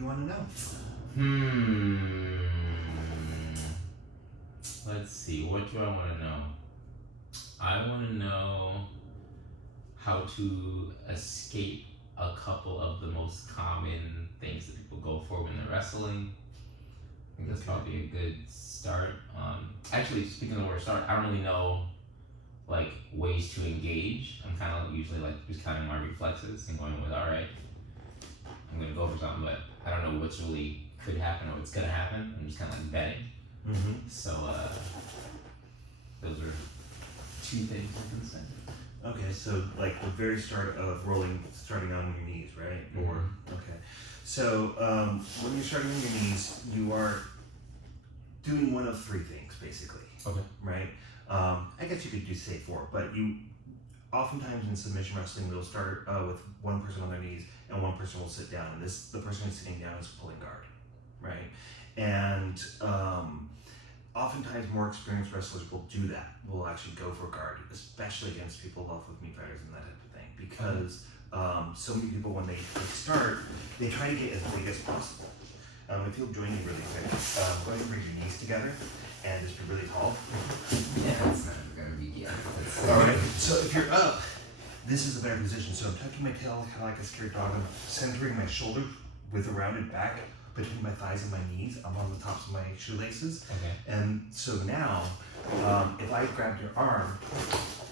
you want to know? Let's see. What do I want to know? I want to know how to escape a couple of the most common things that people go for when they're wrestling. I think that's probably a good start. Actually, speaking of where to start, I don't really know like ways to engage. I'm kind of usually like just counting my reflexes and going with, all right, I'm gonna go for something, but I don't know what's really could happen or what's gonna happen. I'm just kind of like betting. So those are two things I can say. Okay, so like the very start of rolling, starting on your knees, right? Or okay, so when you're starting on your knees, you are doing one of three things basically. Okay. Right. I guess you could do say four, but you oftentimes in submission wrestling they'll start with one person on their knees and one person will sit down, and the person who's sitting down is pulling guard, right? And oftentimes more experienced wrestlers will do that. Will actually go for guard, especially against people off with meat fighters and that type of thing, because so many people when they start, they try to get as big as possible. If you'll join me really quick, go ahead and bring your knees together and just be really tall. Yeah, that's not gonna be All right. So if you're up, this is a better position. So I'm tucking my tail kind of like a scared dog. I'm centering my shoulder with a rounded back between my thighs and my knees. I'm on the tops of my shoelaces. Okay. And so now, if I grab your arm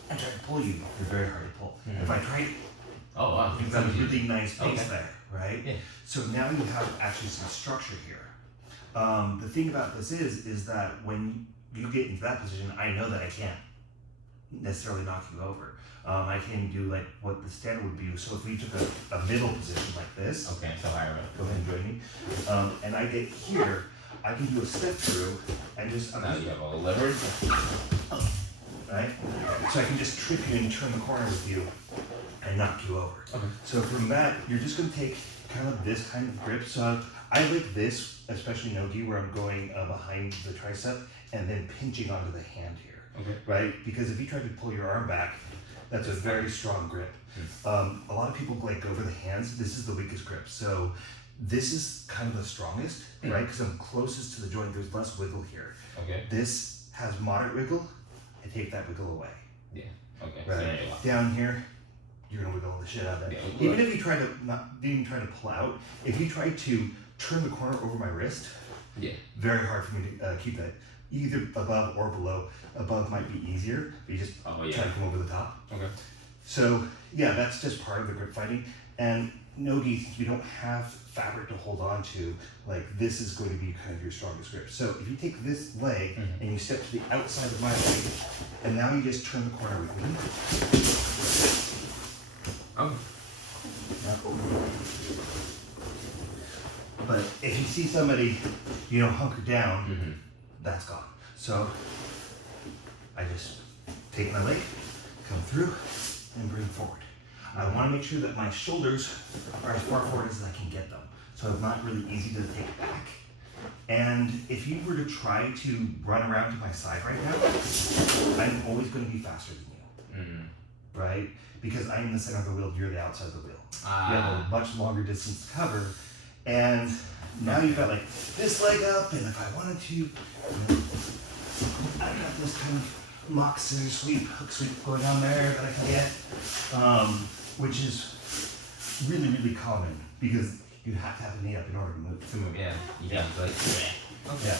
and try to pull you, you're very hard to pull. If I try to, you've got a really nice pace there, right? Yeah. So now you have actually some structure here. The thing about this is that when you get into that position, I know that I can't necessarily knock you over. I can do like what the standard would be. So if we took a middle position like this, Okay, so higher up. go ahead and join me. And I get here, I can do a step through and just Now you have all the leverage. right? So I can just trip you and turn the corner with you and knock you over. Okay. So from that, you're just going to take kind of this kind of grip. So I like this, especially no-gi, where I'm going behind the tricep and then pinching onto the hand here. Okay. Right? Because if you try to pull your arm back, that's a very strong grip. A lot of people like go for the hands. This is the weakest grip. So this is kind of the strongest, right? Because I'm closest to the joint. There's less wiggle here. Okay. This has moderate wiggle. I take that wiggle away. Yeah. Okay. Right. So Down here, you're gonna wiggle the shit out of it. Yeah, Even if you try to not even try to pull out, if you try to turn the corner over my wrist, very hard for me to keep that either above or below. Above might be easier, but you just try to come over the top. Okay. So yeah, that's just part of the grip fighting. And no-gi, since we don't have fabric to hold on to, like this is going to be kind of your strongest grip. So if you take this leg and you step to the outside of my leg, and now you just turn the corner with me. But if you see somebody, hunker down, that's gone. So I just take my leg, come through, and bring forward. I want to make sure that my shoulders are as far forward as I can get them. So it's not really easy to take back. And if you were to try to run around to my side right now, I'm always going to be faster than you. Right? Because I'm in the center of the wheel, you're the outside of the wheel. You have a much longer distance to cover. And now you've got like this leg up, and if I wanted to, I've got this kind of mock scissor sweep, hook sweep going on there that I can get, which is really, really common because you have to have a knee up in order to move. Yeah. You got like. Yeah.